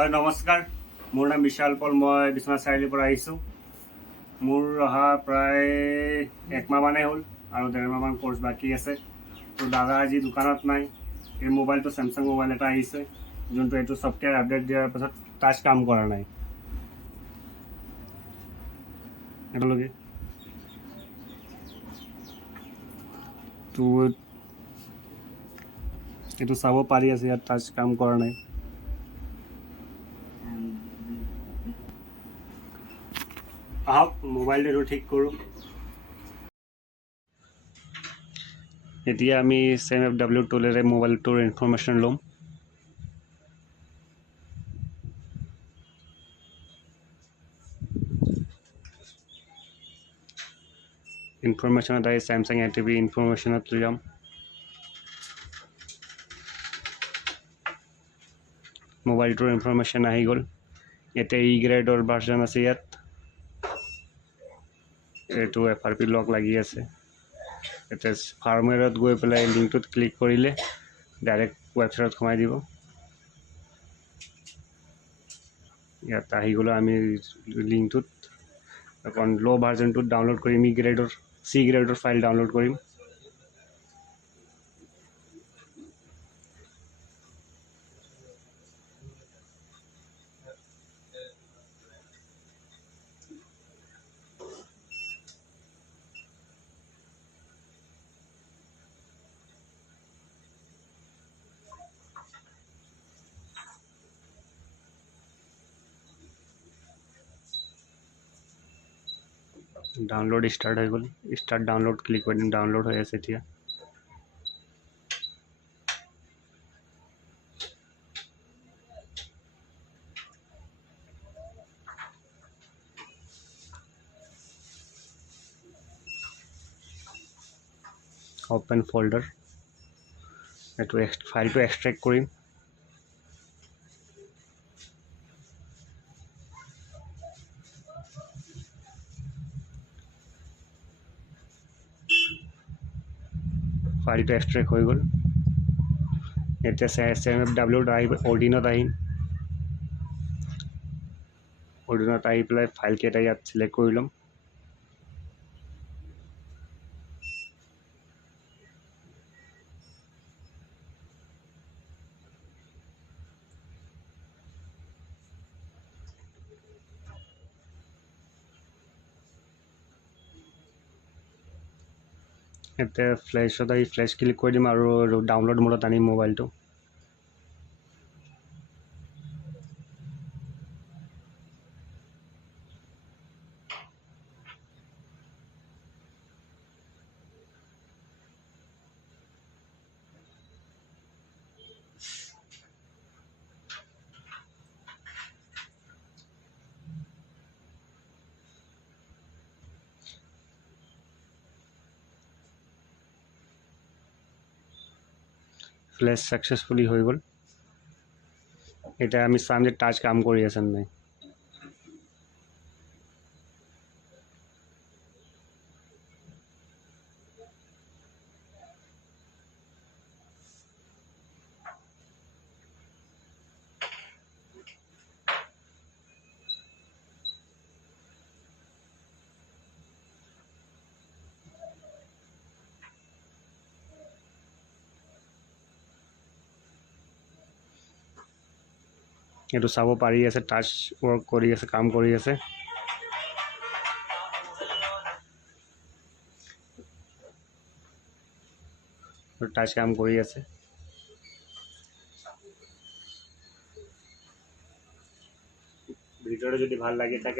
হয় নমস্কাৰ, মোৰ নাম বিশাল পল। মই বিশ্বনাথ চাৰিআলিৰ পৰা আহিছোঁ। মোৰ অহা প্ৰায় একমাহমানেই হ'ল আৰু 1.5 মাহমান কোৰ্চ বাকী আছে। তো দাদা আজি দোকানত নাই। এই মোবাইলটো চেমচাং মোবাইল এটা আহিছে, যোনটো এইটো ছফ্টৱেৰ আপডেট দিয়াৰ পাছত টাচ কাম কৰা নাই এতিয়ালৈকে। তো এইটো চাব পাৰি আছে, ইয়াত টাচ কাম কৰা নাই। আহক মোবাইলটো এইটো ঠিক কৰোঁ। এতিয়া আমি CMFW টুলেৰে মোবাইলটোৰ ইনফৰমেশ্যন ল'ম। ইনফৰমেশ্যনত আহি চেমচাং ATV ইনফৰমেশ্যনত যাম। মোবাইলটোৰ ইনফৰমেশ্যন আহি গ'ল। এতিয়া ই গ্ৰেডৰ ভাৰ্জন আছে ইয়াত। এইটো FRP লক লাগি আছে। এতিয়া ফাৰ্মৱেৰত গৈ পেলাই লিংকটোত ক্লিক কৰিলে ডাইৰেক্ট ৱেবছাইটত সোমাই দিব। ইয়াত আহি গ'লে আমি লিংকটোত এখন ল' ভাৰ্জনটোত ডাউনলোড কৰিম। C গ্ৰেডৰ ফাইল ডাউনলোড কৰিম। ডাউনলোড ষ্টাৰ্ট হৈ গ'ল। ষ্টাৰ্ট ডাউনলোড ক্লিক কৰি দিম। ডাউনলোড হৈ আছে এতিয়া। অপেন ফল্ডাৰ, এইটো ফাইলটো এক্সট্ৰেক্ট কৰিম। ফাইলটো এক্সট্ৰেক্ট হৈ গ'ল। এতিয়া CMFW অৰ্ডিনত আহিম। অৰ্ডিনত আহি পেলাই ফাইলকেইটা ইয়াত চিলেক্ট কৰি ল'ম। এতিয়া ফ্লেছত আহি ফ্লেছ ক্লিক কৰি দিম আৰু ডাউনলোড মোডত আনিম মোবাইলটো। ফ্লেছ ছাকচেছফুলি হৈ গ'ল। এতিয়া আমি চাম যে টাচ কাম কৰি আছে নে নাই। এইটো চাব পাৰি আছে, টাচ ৱৰ্ক কৰি আছে, কাম কৰি আছে। টাচ কাম কৰি আছে। ভিডিঅ'টো যদি ভাল লাগি থাকে